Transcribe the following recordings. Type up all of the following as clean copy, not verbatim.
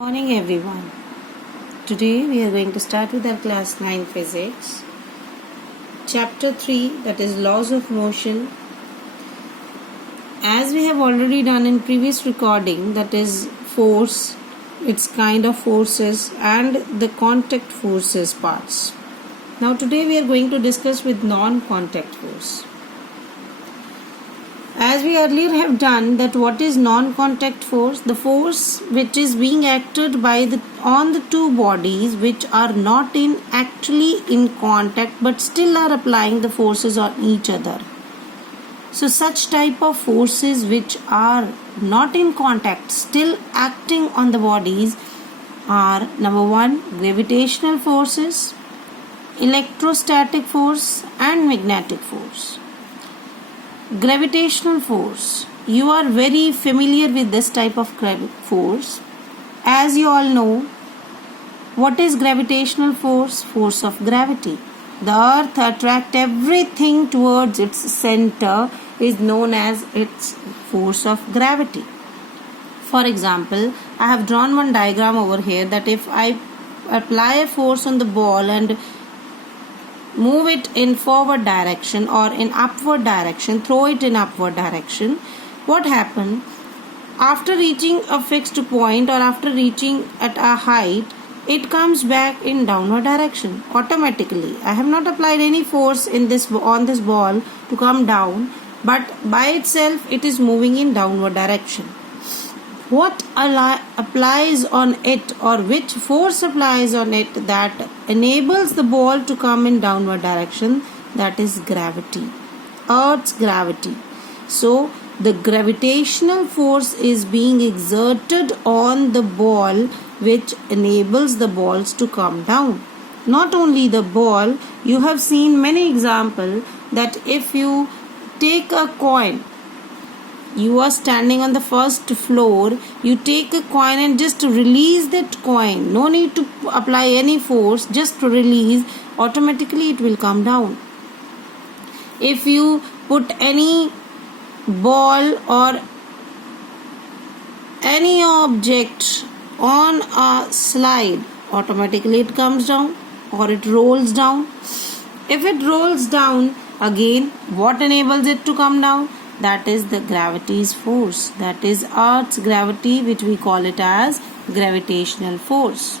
Morning everyone. Today we are going to start with our class 9 physics. Chapter 3, that is laws of motion. As we have already done in previous recording, that is force, its kind of forces and the contact forces parts. Now today we are going to discuss with non-contact force. As we earlier have done, that what is non-contact force? The force which is being acted on the two bodies which are not actually in contact but still are applying the forces on each other. So such type of forces which are not in contact still acting on the bodies are: number 1, gravitational forces, electrostatic force and magnetic force. Gravitational force. You are very familiar with this type of force. As you all know, what is gravitational force? Force of gravity. The earth attracts everything towards its center is known as its force of gravity. For example, I have drawn one diagram over here that if I apply a force on the ball and move it in forward direction or in upward direction, throw it in upward direction, what happens? After reaching a fixed point or after reaching at a height, it comes back in downward direction automatically. I have not applied any force on this ball to come down, but by itself it is moving in downward direction. What applies on it, or which force applies on it that enables the ball to come in downward direction? That is gravity, Earth's gravity. So the gravitational force is being exerted on the ball which enables the balls to come down. Not only the ball, you have seen many examples that if you take a coin, you are standing on the first floor, you take a coin and just release that coin. No need to apply any force, just release, automatically it will come down. If you put any ball or any object on a slide, automatically it comes down or it rolls down. If it rolls down, again, what enables it to come down? That is the gravity's force. That is Earth's gravity, which we call it as gravitational force.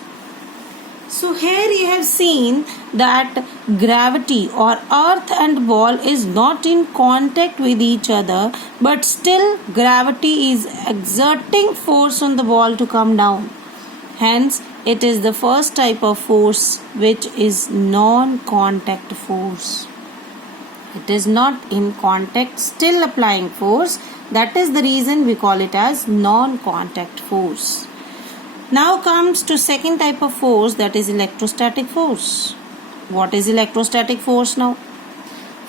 So here you have seen that gravity or Earth and ball is not in contact with each other, but still gravity is exerting force on the ball to come down. Hence, it is the first type of force which is non-contact force. It is not in contact, still applying force. That is the reason we call it as non-contact force. Now comes to second type of force, that is electrostatic force. What is electrostatic force now?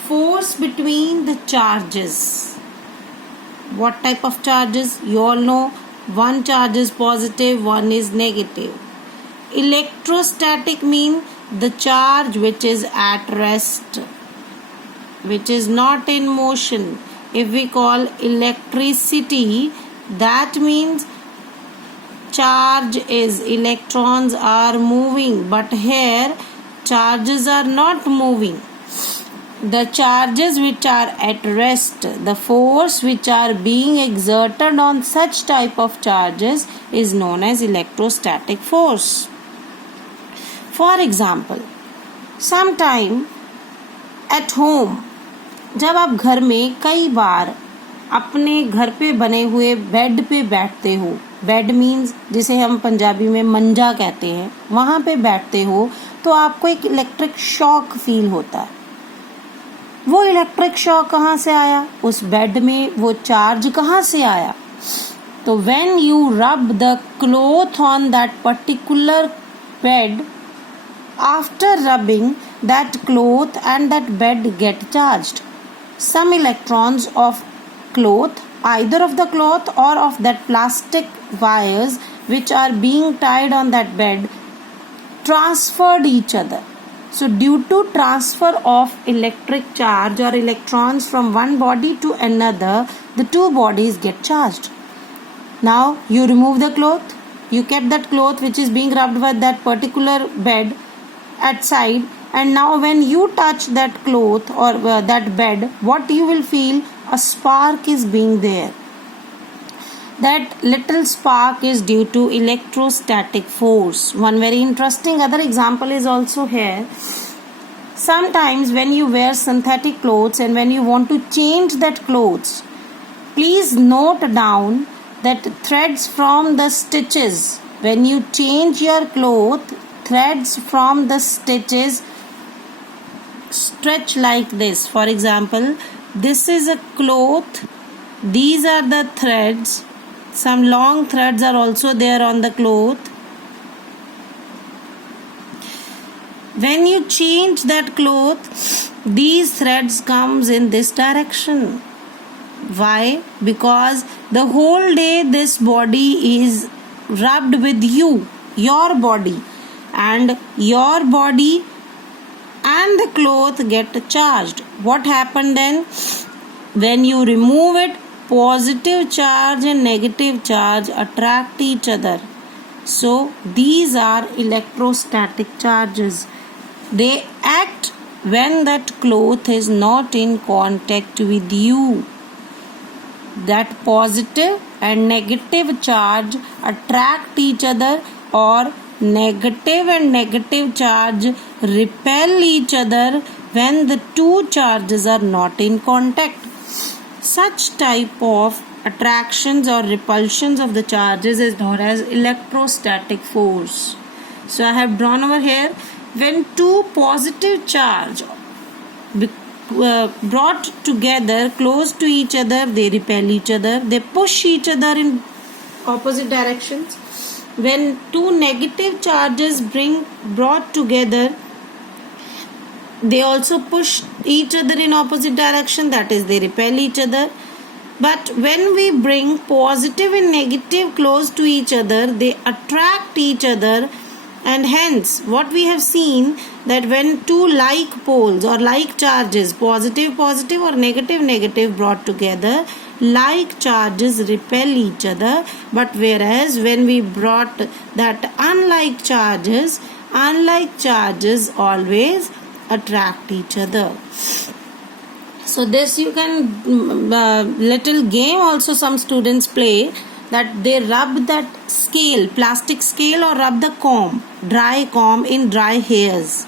Force between the charges. What type of charges? You all know one charge is positive, one is negative. Electrostatic means the charge which is at rest, which is not in motion. If we call electricity, that means charge is, electrons are moving, but here charges are not moving. The charges which are at rest, the force which are being exerted on such type of charges is known as electrostatic force. For example, sometime at home, जब आप घर में कई बार अपने घर पे बने हुए बेड पे बैठते हो, बेड मीन्स जिसे हम पंजाबी में मंजा कहते हैं, वहाँ पे बैठते हो तो आपको एक इलेक्ट्रिक शॉक फील होता है. वो इलेक्ट्रिक शॉक कहाँ से आया? उस बेड में वो चार्ज कहाँ से आया? तो when you rub the cloth on that particular bed, after rubbing that cloth and that bed get charged. Some electrons of cloth, either of the cloth or of that plastic wires which are being tied on that bed, transferred each other. So due to transfer of electric charge or electrons from one body to another, the two bodies get charged. Now you remove the cloth, You kept that cloth which is being rubbed with that particular bed at side, and now when you touch that cloth or that bed, what you will feel? A spark is being there. That little spark is due to electrostatic force. One very interesting other example is also here. Sometimes when you wear synthetic clothes and when you want to change that clothes, please note down that threads from the stitches, when you change your cloth, threads from the stitches stretch like this. For example, this is a cloth, these are the threads, some long threads are also there on the cloth. When you change that cloth, these threads comes in this direction. Why? Because the whole day this body is rubbed with you, your body, and your body and the cloth get charged. What happened then? When you remove it, positive charge and negative charge attract each other. So these are electrostatic charges. They act when that cloth is not in contact with you. That positive and negative charge attract each other, or negative and negative charge repel each other when the two charges are not in contact. Such type of attractions or repulsions of the charges is known as electrostatic force. So I have drawn over here, when two positive charge brought together close to each other, they repel each other, they push each other in opposite directions. When two negative charges brought together, they also push each other in opposite direction, that is, they repel each other. But when we bring positive and negative close to each other, they attract each other, and hence what we have seen, that when two like poles or like charges, positive or negative brought together, like charges repel each other. But whereas when we brought that unlike charges always attract each other. So this you can little game also some students play, that they rub that scale, plastic scale, or rub the comb, dry comb in dry hairs.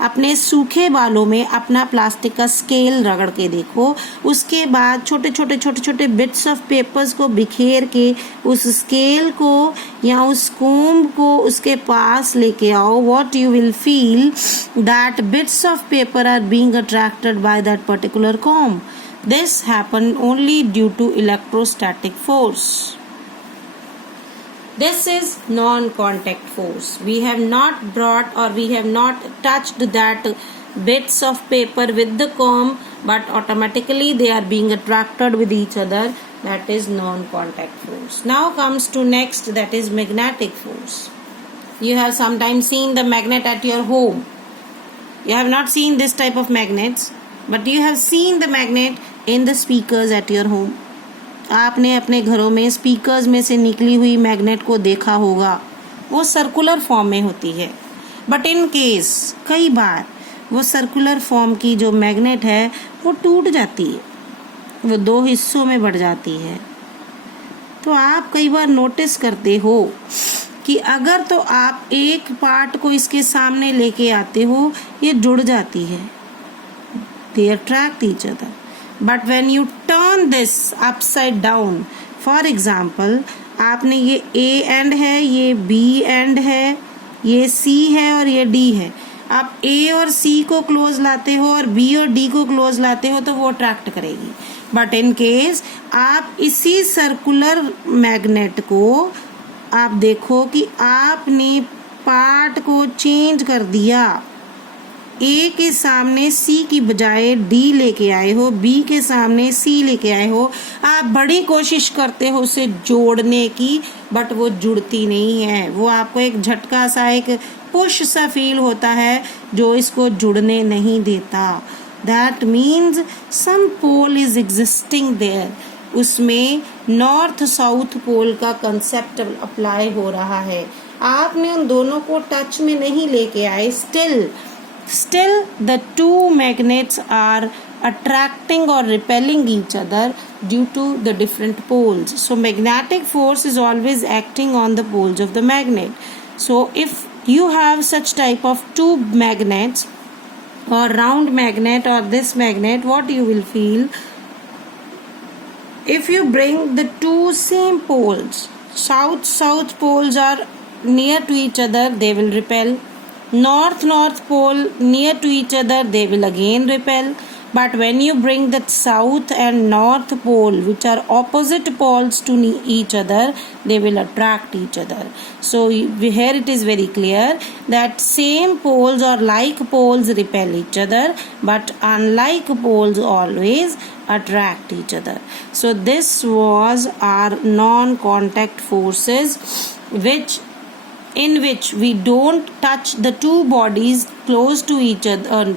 अपने सूखे बालों में अपना plastic का scale रगड़ के देखो, उसके बाद छोटे छोटे बिट्स ऑफ पेपर्स को बिखेर के उस स्केल को या उस कोम्ब को उसके पास लेके आओ. What you will feel? That bits of paper are being attracted by that particular comb. This happen only due to electrostatic force. This is non-contact force. We have not brought or we have not touched that bits of paper with the comb, but automatically they are being attracted with each other. That is non-contact force. Now comes to next, that is magnetic force. You have sometimes seen the magnet at your home. You have not seen this type of magnets, but you have seen the magnet in the speakers at your home. आपने अपने घरों में speakers में से निकली हुई magnet को देखा होगा. वो सर्कुलर फॉर्म में होती है, बट इन केस कई बार वो सर्कुलर फॉर्म की जो मैग्नेट है वो टूट जाती है, वो दो हिस्सों में बढ़ जाती है. तो आप कई बार नोटिस करते हो कि अगर तो आप एक पार्ट को इसके सामने लेके आते हो, ये जुड़ जाती है, they attract each other. But when you turn this upside down, for example, आपने ये A एंड है, ये B एंड है, ये C है और ये D है. आप A और C को क्लोज लाते हो और B और D को क्लोज लाते हो तो वो अट्रैक्ट करेगी. बट इन केस आप इसी सर्कुलर मैग्नेट को आप देखो कि आपने पार्ट को चेंज कर दिया, ए के सामने सी की बजाय डी लेके आए हो, बी के सामने सी लेके आए हो. आप बड़ी कोशिश करते हो उसे जोड़ने की, बट वो जुड़ती नहीं है. वो आपको एक झटका सा, एक पुश सा फील होता है जो इसको जुड़ने नहीं देता. That means some pole is existing there. उसमें नॉर्थ साउथ पोल का कंसेप्ट अप्लाई हो रहा है। आपने उन दोनों को टच में नहीं लेके आए, still the two magnets are attracting or repelling each other due to the different poles. So magnetic force is always acting on the poles of the magnet. So if you have such type of two magnets or round magnet or this magnet, what you will feel, if you bring the two same poles, south poles are near to each other, they will repel. North pole near to each other, they will again repel. But when you bring the south and north pole, which are opposite poles to each other, they will attract each other. So here it is very clear that same poles or like poles repel each other, but unlike poles always attract each other. So this was our non-contact forces, in which we don't touch the two bodies close to each other,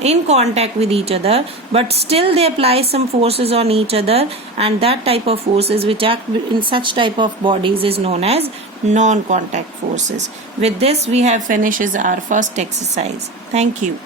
in contact with each other, but still they apply some forces on each other, and that type of forces which act in such type of bodies is known as non-contact forces. With this we have finished our first exercise. Thank you.